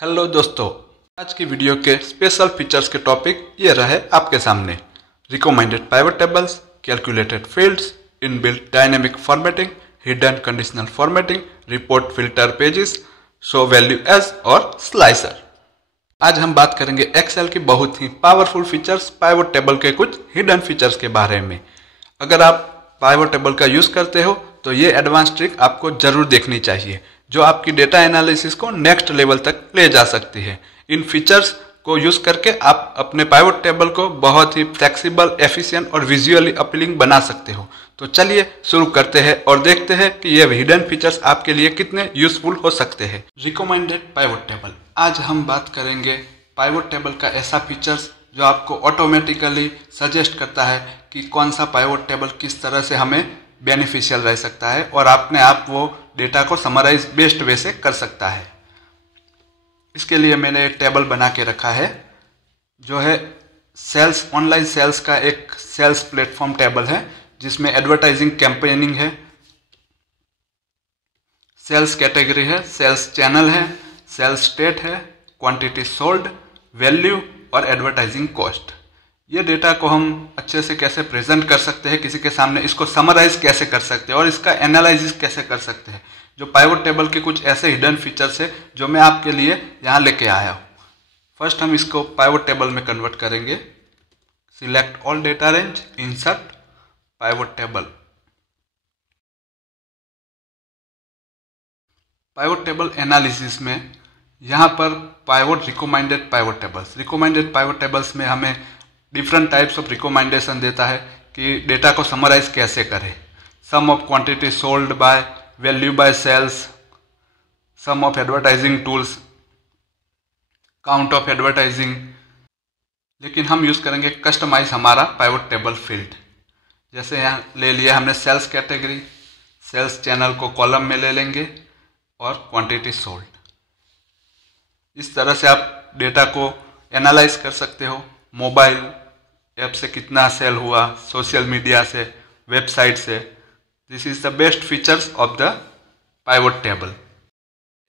Hello दोस्तों, आज की वीडियो के स्पेशल फीचर्स के टॉपिक ये रहे आपके सामने। Recommended pivot tables, calculated fields, inbuilt dynamic formatting, hidden conditional formatting, report filter pages, show value as और स्लाइसर। आज हम बात करेंगे एक्सेल की बहुत ही पावरफुल फीचर्स, पाइवट टेबल के कुछ हिडन फीचर्स के बारे में। अगर आप पाइवट टेबल का यूज करते हो तो ये एडवांस ट्रिक आपको जरूर देखनी चाहिए, जो आपकी डेटा एनालिसिस को नेक्स्ट लेवल तक ले जा सकती है। इन फीचर्स को यूज करके आप अपने पाइवट टेबल को बहुत ही फ्लेक्सिबल, एफिशिएंट और विजुअली अपीलिंग बना सकते हो। तो चलिए शुरू करते हैं और देखते हैं कि ये हिडन फीचर्स आपके लिए कितने यूजफुल हो सकते हैं। Recommended pivot table. आज हम बात करेंगे पाइवट टेबल का ऐसा फीचर्स जो आपको ऑटोमेटिकली सजेस्ट करता है कि कौन सा पाइवट टेबल किस तरह से हमें बेनिफिशियल रह सकता है और अपने आप वो डेटा को समराइज बेस्ट वे से कर सकता है। इसके लिए मैंने एक टेबल बना के रखा है जो है सेल्स, ऑनलाइन सेल्स का एक सेल्स प्लेटफॉर्म टेबल है, जिसमें एडवर्टाइजिंग कैंपेनिंग है, सेल्स कैटेगरी है, सेल्स चैनल है, सेल्स स्टेट है, क्वांटिटी सोल्ड, वैल्यू और एडवर्टाइजिंग कॉस्ट। ये डेटा को हम अच्छे से कैसे प्रेजेंट कर सकते हैं किसी के सामने, इसको समराइज कैसे कर सकते हैं और इसका एनालिसिस कैसे कर सकते हैं, जो पाइवट टेबल के कुछ ऐसे हिडन फीचर्स है जो मैं आपके लिए यहाँ लेके आया हूँ। फर्स्ट हम इसको पाइवट टेबल में कन्वर्ट करेंगे। Select all data range, insert pivot table. Pivot table analysis में यहाँ पर pivot recommended pivot tables, recommended pivot tables में हमें डिफरेंट टाइप्स ऑफ रिकमेंडेशन देता है कि डेटा को समराइज कैसे करें। Sum of quantity sold by, value by sales, sum of advertising tools, count of advertising. लेकिन हम यूज करेंगे कस्टमाइज हमारा पाइवट टेबल फील्ड। जैसे यहाँ ले लिया हमने सेल्स कैटेगरी, सेल्स चैनल को कॉलम में ले लेंगे और क्वांटिटी सोल्ड। इस तरह से आप डेटा को एनालाइज कर सकते हो। मोबाइल ऐप से कितना सेल हुआ, सोशल मीडिया से, वेबसाइट से। This is the best features of the pivot table.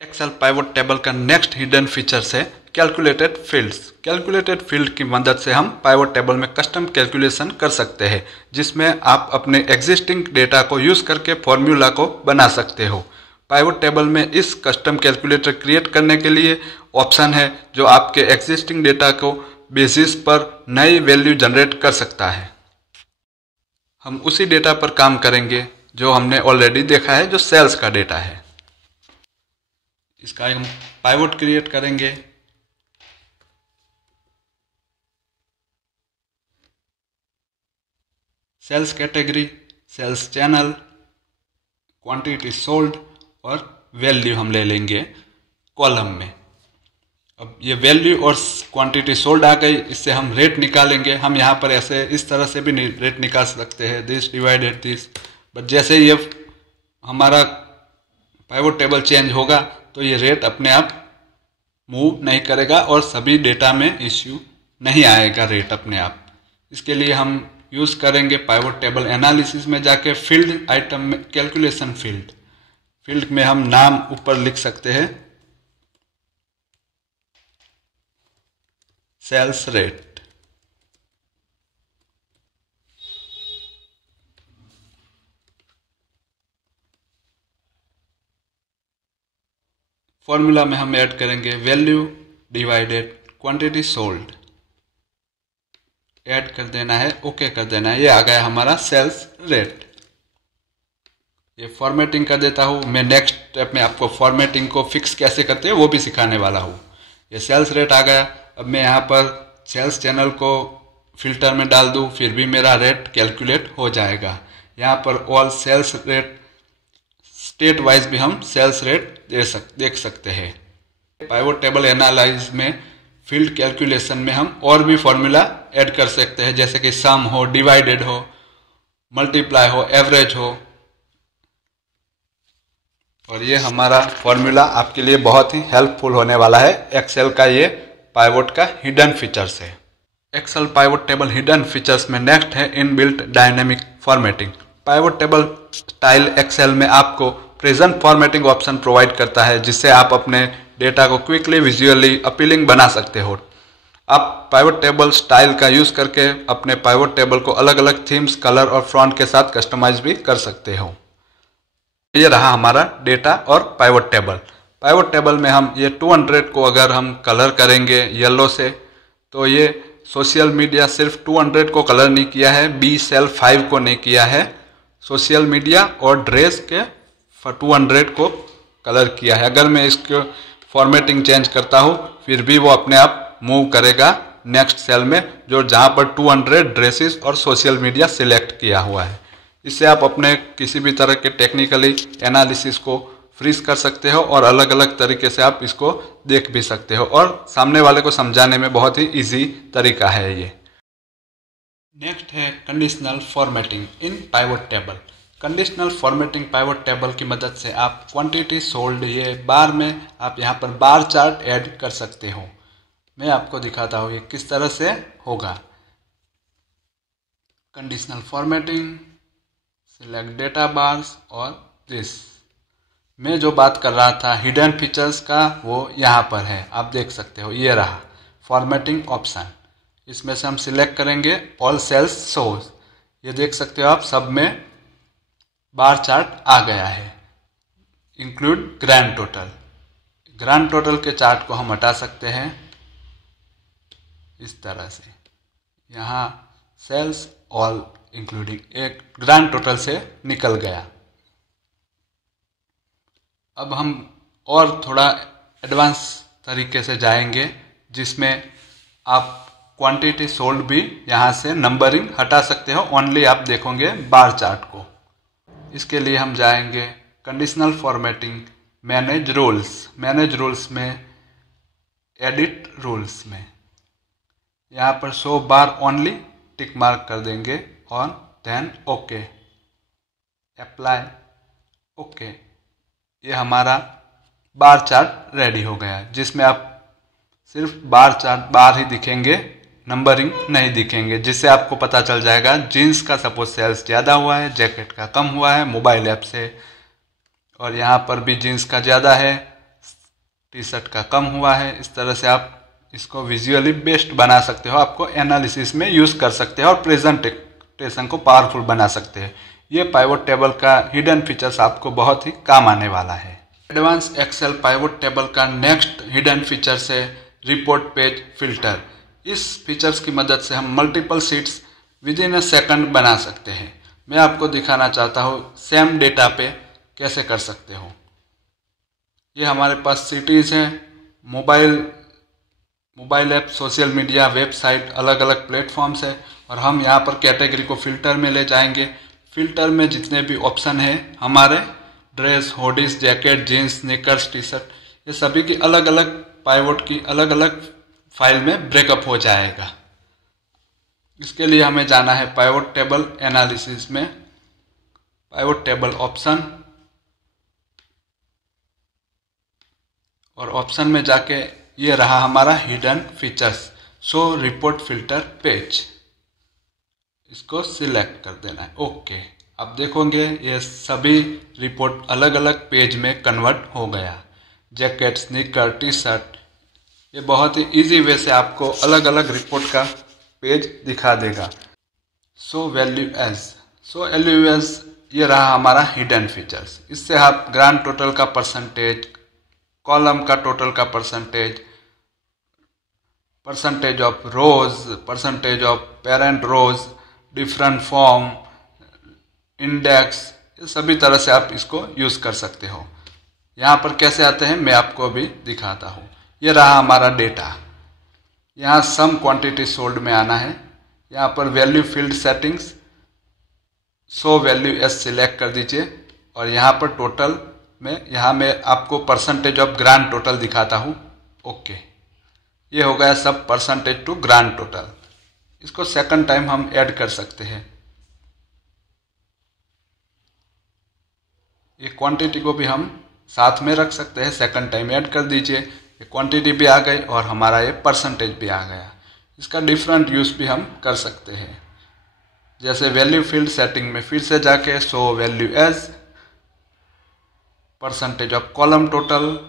Excel pivot table का नेक्स्ट हिडन फीचर्स है कैलकुलेटेड फील्ड्स। कैलकुलेटेड फील्ड की मदद से हम पाइवट टेबल में कस्टम कैलकुलेशन कर सकते हैं, जिसमें आप अपने एग्जिस्टिंग डेटा को यूज करके फॉर्मूला को बना सकते हो। पाइवट टेबल में इस कस्टम कैलकुलेटर क्रिएट करने के लिए ऑप्शन है जो आपके एग्जिस्टिंग डेटा को बेसिस पर नई वैल्यू जनरेट कर सकता है। हम उसी डेटा पर काम करेंगे जो हमने ऑलरेडी देखा है, जो सेल्स का डेटा है। इसका हम पाइवट क्रिएट करेंगे। Sales category, sales channel, quantity sold और वैल्यू हम ले लेंगे कॉलम में। अब ये वैल्यू और क्वांटिटी सोल्ड आ गई, इससे हम रेट निकालेंगे। हम यहाँ पर ऐसे इस तरह से भी रेट निकाल सकते हैं, दिस डिवाइडेड दिस। बट जैसे ये हमारा पाइवट टेबल चेंज होगा तो ये रेट अपने आप मूव नहीं करेगा और सभी डेटा में इश्यू नहीं आएगा रेट अपने आप। इसके लिए हम यूज करेंगे पाइवट टेबल एनालिसिस में जाके फील्ड आइटम में कैलकुलेशन फील्ड। फील्ड में हम नाम ऊपर लिख सकते हैं सेल्स रेट। फॉर्मूला में हम ऐड करेंगे value divided quantity sold. Add कर देना है, ओके कर देना है। ये आ गया हमारा सेल्स रेट। ये फॉर्मेटिंग कर देता हूँ मैं। नेक्स्ट स्टेप में आपको फॉर्मेटिंग को फिक्स कैसे करते हैं वो भी सिखाने वाला हूँ। ये सेल्स रेट आ गया। अब मैं यहाँ पर सेल्स चैनल को फिल्टर में डाल दूँ, फिर भी मेरा रेट कैलकुलेट हो जाएगा। यहाँ पर all sales rate, state wise भी हम सेल्स रेट देख सकते हैं। पाइवट टेबल एनालाइज में फील्ड कैलकुलेशन में हम और भी फॉर्मूला ऐड कर सकते हैं, जैसे कि सम हो, डिवाइडेड हो, मल्टीप्लाई हो, एवरेज हो। और ये हमारा फॉर्मूला आपके लिए बहुत ही हेल्पफुल होने वाला है। एक्सेल का ये पाइवट का हिडन फीचर्स है। Excel pivot table hidden features में नेक्स्ट है inbuilt dynamic formatting. Pivot table style Excel में आपको प्रेजेंट फॉर्मेटिंग ऑप्शन प्रोवाइड करता है, जिससे आप अपने डेटा को क्विकली विजुअली अपीलिंग बना सकते हो। आप पाइवट टेबल स्टाइल का यूज़ करके अपने पाइवट टेबल को अलग अलग थीम्स, कलर और फॉन्ट के साथ कस्टमाइज भी कर सकते हो। ये रहा हमारा डेटा और पाइवट टेबल। पाइवट टेबल में हम ये 200 को अगर हम कलर करेंगे येलो से, तो ये सोशल मीडिया सिर्फ 200 को कलर नहीं किया है, बी सेल 5 को नहीं किया है, सोशल मीडिया और ड्रेस के 200 को कलर किया है। अगर मैं इसको फॉर्मेटिंग चेंज करता हूँ फिर भी वो अपने आप मूव करेगा नेक्स्ट सेल में, जो जहाँ पर 200 ड्रेसेस और सोशल मीडिया सिलेक्ट किया हुआ है। इससे आप अपने किसी भी तरह के टेक्निकली एनालिसिस को फ्रीज कर सकते हो और अलग अलग तरीके से आप इसको देख भी सकते हो और सामने वाले को समझाने में बहुत ही इजी तरीका है ये। नेक्स्ट है conditional formatting in pivot table. Conditional formatting pivot table की मदद से आप क्वांटिटी सोल्ड ये बार में आप यहाँ पर बार चार्ट ऐड कर सकते हो। मैं आपको दिखाता हूँ ये किस तरह से होगा। Conditional formatting, select data bars और दिस। मैं जो बात कर रहा था हिडन फीचर्स का वो यहाँ पर है, आप देख सकते हो। ये रहा फॉर्मेटिंग ऑप्शन, इसमें से हम सिलेक्ट करेंगे ऑल सेल्स शोज। ये देख सकते हो आप, सब में बार चार्ट आ गया है। Include grand total, grand total के चार्ट को हम हटा सकते हैं इस तरह से। यहाँ सेल्स ऑल इंक्लूडिंग एक ग्रैंड टोटल से निकल गया। अब हम और थोड़ा एडवांस तरीके से जाएंगे जिसमें आप क्वांटिटी सोल्ड भी यहाँ से नंबरिंग हटा सकते हो, ओनली आप देखोगे बार चार्ट को। इसके लिए हम जाएंगे conditional formatting, manage rules. Manage rules में एडिट रूल्स में यहाँ पर शो बार ओनली टिक मार्क कर देंगे और देन ओके, अप्लाई, ओके। ये हमारा बार चार्ट रेडी हो गया, जिसमें आप सिर्फ बार चार्ट बार ही दिखेंगे, नंबरिंग नहीं दिखेंगे, जिससे आपको पता चल जाएगा जीन्स का सपोज सेल्स ज़्यादा हुआ है, जैकेट का कम हुआ है मोबाइल ऐप से, और यहाँ पर भी जीन्स का ज़्यादा है, टी शर्ट का कम हुआ है। इस तरह से आप इसको विजुअली बेस्ट बना सकते हो, आपको एनालिसिस में यूज़ कर सकते हो और प्रेजेंटेशन को पावरफुल बना सकते हैं। ये पाइवट टेबल का हिडन फीचर्स आपको बहुत ही काम आने वाला है। एडवांस एक्सेल पाइवट टेबल का नेक्स्ट हिडन फीचर्स है रिपोर्ट पेज फिल्टर। इस फीचर्स की मदद से हम multiple sheets with in a second बना सकते हैं। मैं आपको दिखाना चाहता हूँ सेम डेटा पे कैसे कर सकते हो। ये हमारे पास सिटीज़ हैं, mobile app, social media, website, अलग अलग प्लेटफॉर्म्स है, और हम यहाँ पर कैटेगरी को फिल्टर में ले जाएंगे। फिल्टर में जितने भी ऑप्शन है हमारे dress, hoodies, jacket, jeans, sneakers, T shirt, ये सभी की अलग अलग पाइवट की अलग अलग फाइल में ब्रेकअप हो जाएगा। इसके लिए हमें जाना है पाइवट टेबल एनालिसिस में, पाइवट टेबल ऑप्शन, और ऑप्शन में जाके ये रहा हमारा hidden features, show report filter page. इसको सिलेक्ट कर देना है, ओके। अब देखोगे ये सभी रिपोर्ट अलग अलग पेज में कन्वर्ट हो गया। जैकेट, स्नीकर, टी शर्ट, ये बहुत ही इजी वे से आपको अलग अलग रिपोर्ट का पेज दिखा देगा। सो वैल्यू एज, ये रहा हमारा हिडन फीचर्स। इससे आप ग्रांड टोटल का परसेंटेज, कॉलम का टोटल का percentage, percentage of rows, percentage of parent rows, different form, index, ये सभी तरह से आप इसको यूज़ कर सकते हो। यहाँ पर कैसे आते हैं मैं आपको अभी दिखाता हूँ। ये रहा हमारा डेटा, यहाँ सम क्वांटिटी सोल्ड में आना है। यहाँ पर value field settings, show value S select कर दीजिए, और यहाँ पर टोटल में यहाँ मैं आपको परसेंटेज ऑफ ग्रांड टोटल दिखाता हूँ, ओके। ये हो गया सब परसेंटेज टू ग्रांड टोटल। इसको सेकंड टाइम हम ऐड कर सकते हैं। ये क्वांटिटी को भी हम साथ में रख सकते हैं, सेकंड टाइम ऐड कर दीजिए, ये क्वांटिटी भी आ गई और हमारा ये परसेंटेज भी आ गया। इसका डिफरेंट यूज़ भी हम कर सकते हैं, जैसे वैल्यू फील्ड सेटिंग में फिर से जाके show value as, percentage of column total,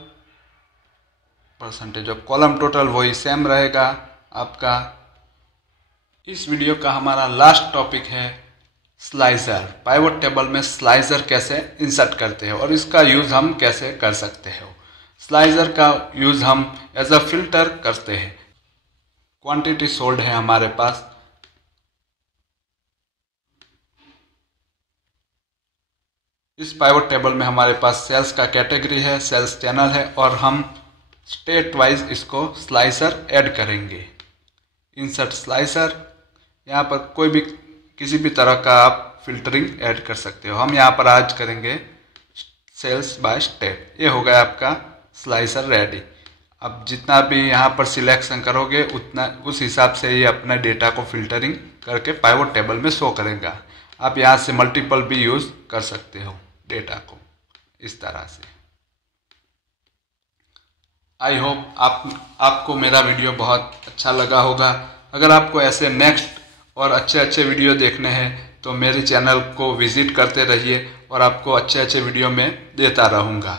percentage of column total वही सेम रहेगा आपका। इस वीडियो का हमारा लास्ट टॉपिक है स्लाइसर। पाइवट टेबल में स्लाइसर कैसे इंसर्ट करते हैं और इसका यूज़ हम कैसे कर सकते हैं। स्लाइसर का यूज़ हम एज अ फिल्टर करते हैं। क्वांटिटी सोल्ड है हमारे पास, इस पाइवट टेबल में हमारे पास सेल्स का कैटेगरी है, सेल्स चैनल है और हम स्टेट वाइज इसको स्लाइसर ऐड करेंगे। इंसर्ट स्लाइसर, यहाँ पर कोई भी किसी भी तरह का आप फिल्टरिंग ऐड कर सकते हो। हम यहाँ पर आज करेंगे सेल्स बाय स्टेट। ये हो गया आपका स्लाइसर रेडी। अब जितना भी यहाँ पर सिलेक्शन करोगे उतना उस हिसाब से ये अपने डेटा को फिल्टरिंग करके पाइवट टेबल में शो करेगा। आप यहाँ से मल्टीपल भी यूज़ कर सकते हो डेटा को इस तरह से। आई होप आपको मेरा वीडियो बहुत अच्छा लगा होगा। अगर आपको ऐसे नेक्स्ट और अच्छे अच्छे वीडियो देखने हैं तो मेरे चैनल को विजिट करते रहिए और आपको अच्छे अच्छे वीडियो में देता रहूँगा।